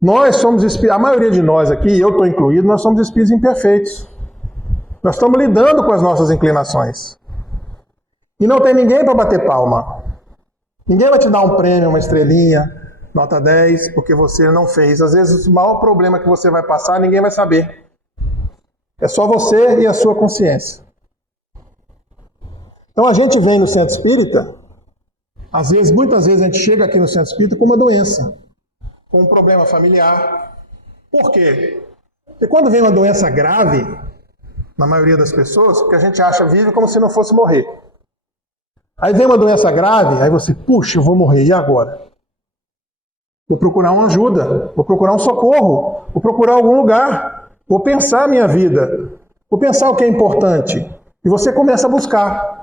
Nós somos espíritos, a maioria de nós aqui, eu estou incluído, nós somos espíritos imperfeitos. Nós estamos lidando com as nossas inclinações. E não tem ninguém para bater palma. Ninguém vai te dar um prêmio, uma estrelinha, nota 10, porque você não fez. Às vezes o maior problema que você vai passar, ninguém vai saber. É só você e a sua consciência. Então a gente vem no centro espírita, muitas vezes a gente chega aqui no centro espírita com uma doença, com um problema familiar. Por quê? Porque quando vem uma doença grave, na maioria das pessoas, porque a gente acha vive como se não fosse morrer. Aí vem uma doença grave, aí você, puxa, eu vou morrer, e agora? Vou procurar uma ajuda, vou procurar um socorro, vou procurar algum lugar, vou pensar a minha vida, vou pensar o que é importante. E você começa a buscar.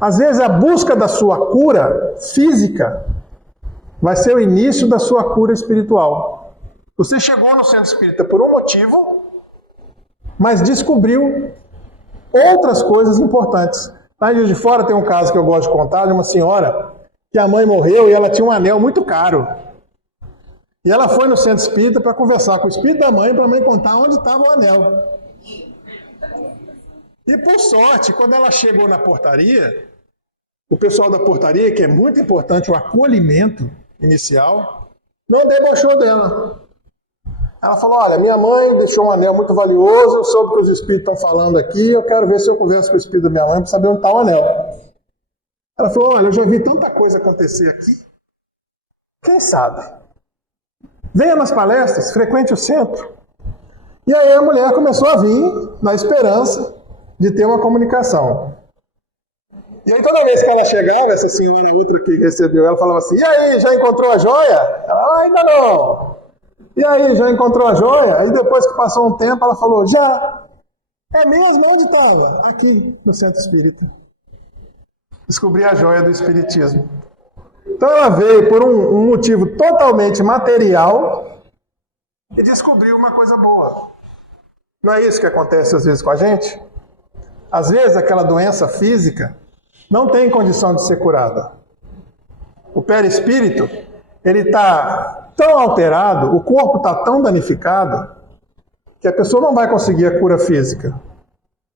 Às vezes a busca da sua cura física vai ser o início da sua cura espiritual. Você chegou no centro espírita por um motivo, mas descobriu outras coisas importantes. Lá em Juiz de Fora tem um caso que eu gosto de contar, de uma senhora que a mãe morreu e ela tinha um anel muito caro. E ela foi no centro espírita para conversar com o espírito da mãe, para a mãe contar onde estava o anel. E por sorte, quando ela chegou na portaria, o pessoal da portaria, que é muito importante, o acolhimento inicial, não debochou dela. Ela falou, olha, minha mãe deixou um anel muito valioso, eu soube que os espíritos estão falando aqui, eu quero ver se eu converso com o espírito da minha mãe para saber onde está o anel. Ela falou, olha, eu já vi tanta coisa acontecer aqui, quem sabe? Venha nas palestras, frequente o centro. E aí a mulher começou a vir na esperança de ter uma comunicação. E aí toda vez que ela chegava, essa senhora outra que recebeu ela, falava assim, e aí, já encontrou a joia? Ela, ainda não. E aí, já encontrou a joia? Aí depois que passou um tempo, ela falou, já. É mesmo? Onde estava? Aqui, no centro espírita. Descobri a joia do espiritismo. Então ela veio por um motivo totalmente material e descobriu uma coisa boa. Não é isso que acontece às vezes com a gente? Às vezes aquela doença física não tem condição de ser curada. O perispírito, ele está tão alterado, o corpo está tão danificado, que a pessoa não vai conseguir a cura física.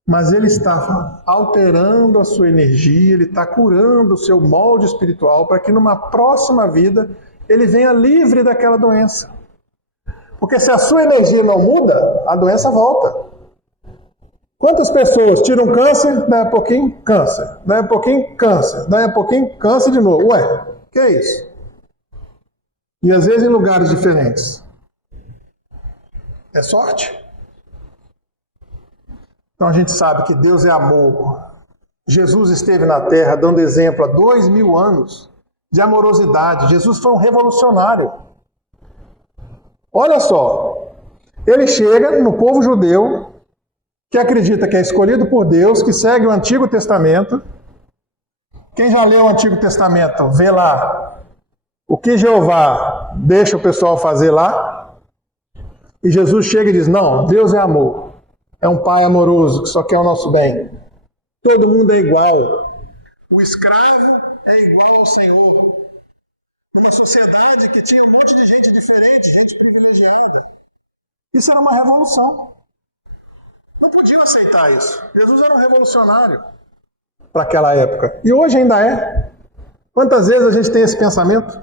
Mas ele está alterando a sua energia, ele está curando o seu molde espiritual para que numa próxima vida ele venha livre daquela doença. Porque se a sua energia não muda, a doença volta. Quantas pessoas tiram câncer, daí a pouquinho câncer, daí a pouquinho câncer, daí a pouquinho câncer de novo? Ué, que é isso? E às vezes em lugares diferentes. É sorte? Então a gente sabe que Deus é amor. Jesus esteve na Terra dando exemplo há 2000 anos de amorosidade. Jesus foi um revolucionário. Olha só, ele chega no povo judeu, que acredita que é escolhido por Deus, que segue o Antigo Testamento. Quem já leu o Antigo Testamento, vê lá o que Jeová deixa o pessoal fazer lá. E Jesus chega e diz, não, Deus é amor. É um pai amoroso que só quer o nosso bem. Todo mundo é igual. O escravo é igual ao Senhor. Numa sociedade que tinha um monte de gente diferente, gente privilegiada. Isso era uma revolução. Não podiam aceitar isso. Jesus era um revolucionário para aquela época. E hoje ainda é. Quantas vezes a gente tem esse pensamento?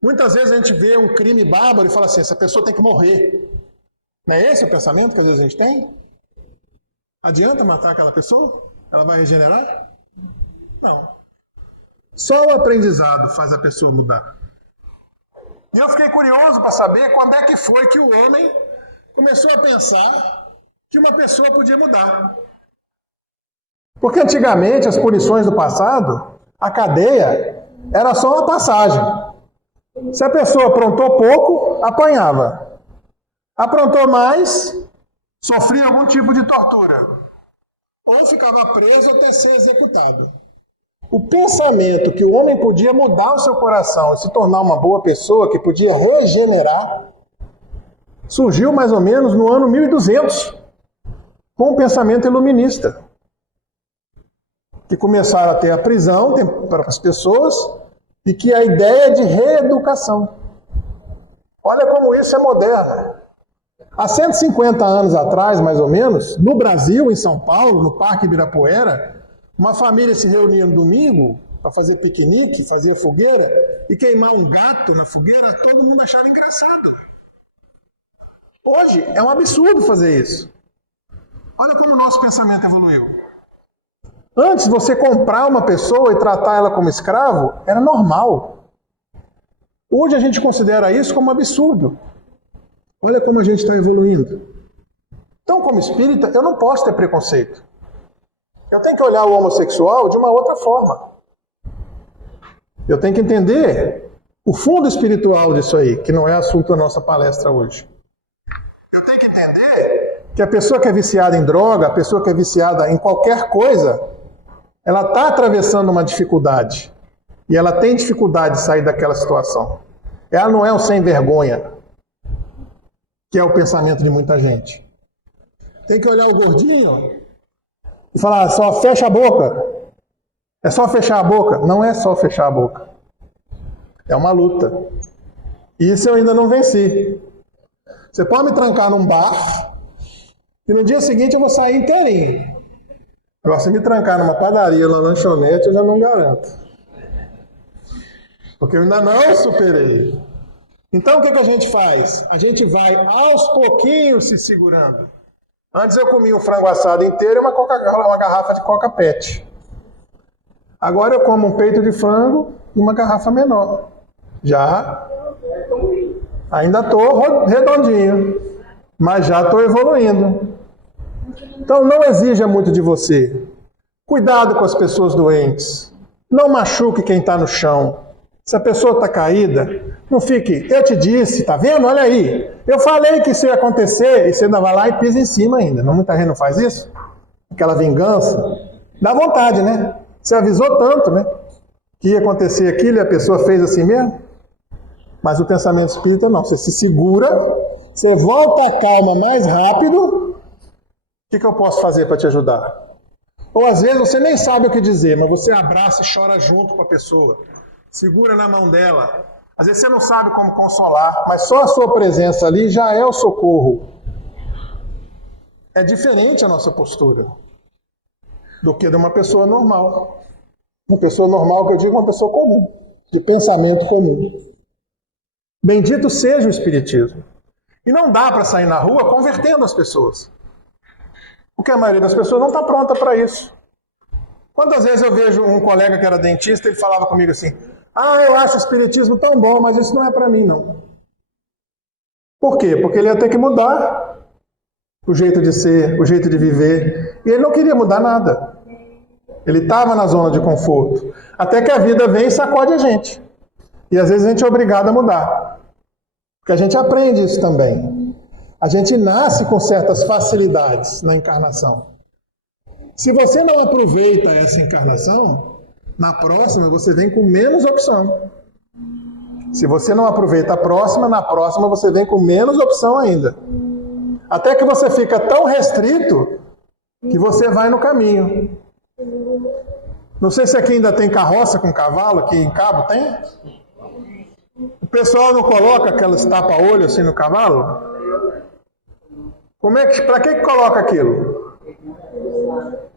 Muitas vezes a gente vê um crime bárbaro e fala assim, essa pessoa tem que morrer. Não é esse o pensamento que às vezes a gente tem? Adianta matar aquela pessoa? Ela vai regenerar? Não. Só o aprendizado faz a pessoa mudar. E eu fiquei curioso para saber quando é que foi que o homem começou a pensar que uma pessoa podia mudar. Porque antigamente, as punições do passado, a cadeia era só uma passagem. Se a pessoa aprontou pouco, apanhava. Aprontou mais, sofria algum tipo de tortura. Ou ficava preso até ser executado. O pensamento que o homem podia mudar o seu coração e se tornar uma boa pessoa, que podia regenerar, surgiu mais ou menos no ano 1200, com o pensamento iluminista. Que começaram a ter a prisão para as pessoas e que a ideia de reeducação. Olha como isso é moderno. Há 150 anos atrás, mais ou menos, no Brasil, em São Paulo, no Parque Ibirapuera, uma família se reunia no domingo para fazer piquenique, fazer fogueira e queimar um gato na fogueira, todo mundo achava engraçado. Hoje é um absurdo fazer isso. Olha como o nosso pensamento evoluiu. Antes, você comprar uma pessoa e tratar ela como escravo era normal. Hoje a gente considera isso como absurdo. Olha como a gente está evoluindo. Então, como espírita, eu não posso ter preconceito. Eu tenho que olhar o homossexual de uma outra forma. Eu tenho que entender o fundo espiritual disso aí, que não é assunto da nossa palestra hoje. Eu tenho que entender que a pessoa que é viciada em droga, a pessoa que é viciada em qualquer coisa, ela está atravessando uma dificuldade. E ela tem dificuldade de sair daquela situação. Ela não é um sem vergonha, que é o pensamento de muita gente. Tem que olhar o gordinho e falar, só fecha a boca. É só fechar a boca? Não é só fechar a boca. É uma luta. Isso eu ainda não venci. Você pode me trancar num bar e no dia seguinte eu vou sair inteirinho. Agora, se me trancar numa padaria, numa lanchonete, eu já não garanto. Porque eu ainda não superei. Então, o que a gente faz? A gente vai aos pouquinhos se segurando. Antes eu comia um frango assado inteiro e uma garrafa de Coca Pet. Agora eu como um peito de frango e uma garrafa menor. Já ainda estou redondinho, mas já estou evoluindo. Então não exija muito de você. Cuidado com as pessoas doentes. Não machuque quem está no chão. Se a pessoa está caída, não fique, eu te disse, tá vendo? Olha aí. Eu falei que isso ia acontecer e você ainda vai lá e pisa em cima ainda. Não, muita gente não faz isso? Aquela vingança. Dá vontade, né? Você avisou tanto, né? Que ia acontecer aquilo e a pessoa fez assim mesmo. Mas o pensamento espírita não. Você se segura, você volta a calma mais rápido. O que eu posso fazer para te ajudar? Ou às vezes você nem sabe o que dizer, mas você abraça e chora junto com a pessoa. Segura na mão dela. Às vezes você não sabe como consolar, mas só a sua presença ali já é o socorro. É diferente a nossa postura do que de uma pessoa normal. Uma pessoa normal, que eu digo, uma pessoa comum, de pensamento comum. Bendito seja o Espiritismo. E não dá para sair na rua convertendo as pessoas. Porque a maioria das pessoas não está pronta para isso. Quantas vezes eu vejo um colega que era dentista, ele falava comigo assim, eu acho o Espiritismo tão bom, mas isso não é para mim, não. Por quê? Porque ele ia ter que mudar o jeito de ser, o jeito de viver. E ele não queria mudar nada. Ele estava na zona de conforto. Até que a vida vem e sacode a gente. E às vezes a gente é obrigado a mudar. Porque a gente aprende isso também. A gente nasce com certas facilidades na encarnação. Se você não aproveita essa encarnação, na próxima você vem com menos opção. Se você não aproveita a próxima, na próxima você vem com menos opção ainda. Até que você fica tão restrito que você vai no caminho. Não sei se aqui ainda tem carroça com cavalo, aqui em Cabo tem? O pessoal não coloca aquelas tapa-olho assim no cavalo? Para que coloca aquilo?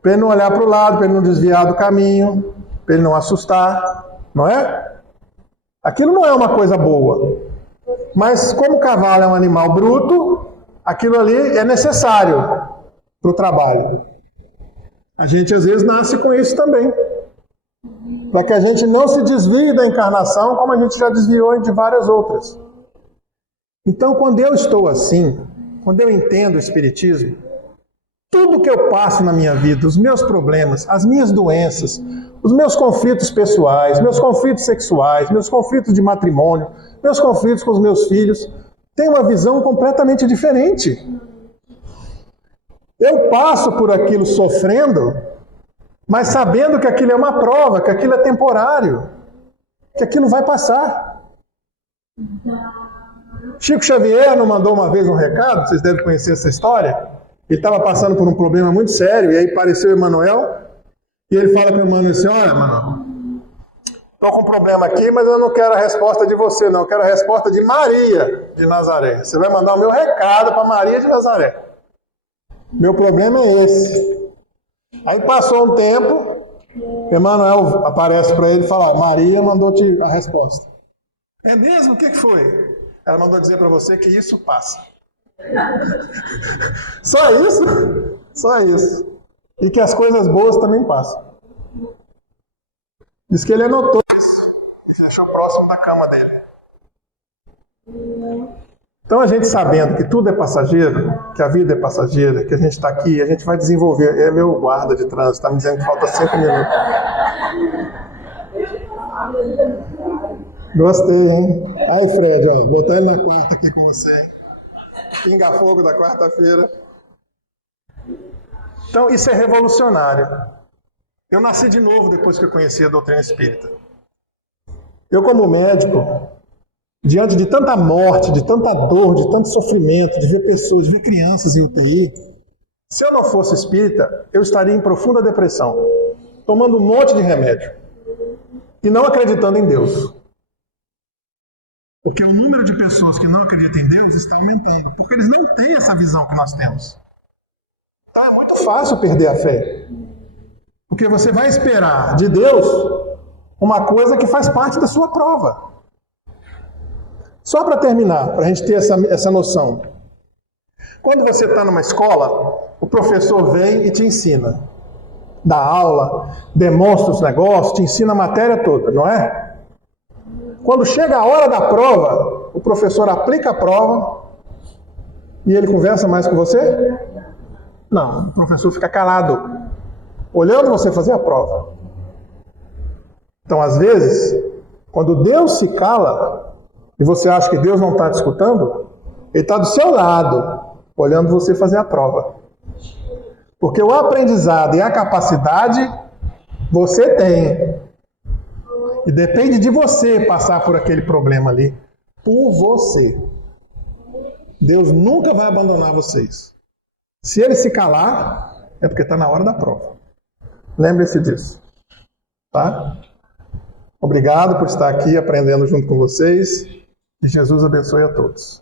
Para ele não olhar para o lado, para ele não desviar do caminho, para ele não assustar, não é? Aquilo não é uma coisa boa. Mas como o cavalo é um animal bruto, aquilo ali é necessário para o trabalho. A gente às vezes nasce com isso também. Para que a gente não se desvie da encarnação, como a gente já desviou de várias outras. Então, quando eu estou assim, quando eu entendo o Espiritismo, tudo que eu passo na minha vida, os meus problemas, as minhas doenças, os meus conflitos pessoais, meus conflitos sexuais, meus conflitos de matrimônio, meus conflitos com os meus filhos, tem uma visão completamente diferente. Eu passo por aquilo sofrendo, mas sabendo que aquilo é uma prova, que aquilo é temporário, que aquilo vai passar. Chico Xavier não mandou uma vez um recado, vocês devem conhecer essa história. Ele estava passando por um problema muito sério, e aí apareceu o Emanuel, e ele fala para o Emanuel assim, olha, Emanuel, estou com um problema aqui, mas eu não quero a resposta de você, não, eu quero a resposta de Maria de Nazaré. Você vai mandar o meu recado para Maria de Nazaré. Meu problema é esse. Aí passou um tempo, Emanuel aparece para ele e fala, Maria mandou-te a resposta. É mesmo? O que foi? Ela mandou dizer para você que isso passa. Só isso? Só isso. E que as coisas boas também passam. Diz que ele anotou isso e se deixou próximo da cama dele. Então a gente sabendo que tudo é passageiro, que a vida é passageira, que a gente está aqui, a gente vai desenvolver. É meu guarda de trânsito, está me dizendo que falta 5 minutos. Gostei, hein? Aí, Fred, ó, botar ele na quarta aqui com você, hein? Pinga fogo da quarta-feira. Então, isso é revolucionário. Eu nasci de novo depois que eu conheci a doutrina espírita. Eu, como médico, diante de tanta morte, de tanta dor, de tanto sofrimento, de ver pessoas, de ver crianças em UTI, se eu não fosse espírita, eu estaria em profunda depressão, tomando um monte de remédio e não acreditando em Deus. Porque o número de pessoas que não acreditam em Deus está aumentando, porque eles não têm essa visão que nós temos. Tá, é muito fácil perder a fé. Porque você vai esperar de Deus uma coisa que faz parte da sua prova. Só para terminar, para a gente ter essa noção. Quando você está numa escola, o professor vem e te ensina. Dá aula, demonstra os negócios, te ensina a matéria toda, não é? Quando chega a hora da prova, o professor aplica a prova e ele conversa mais com você? Não, o professor fica calado, olhando você fazer a prova. Então, às vezes, quando Deus se cala e você acha que Deus não está te escutando, Ele está do seu lado, olhando você fazer a prova. Porque o aprendizado e a capacidade você tem. E depende de você passar por aquele problema ali, por você. Deus nunca vai abandonar vocês. Se Ele se calar, é porque está na hora da prova. Lembre-se disso. Tá? Obrigado por estar aqui aprendendo junto com vocês. E Jesus abençoe a todos.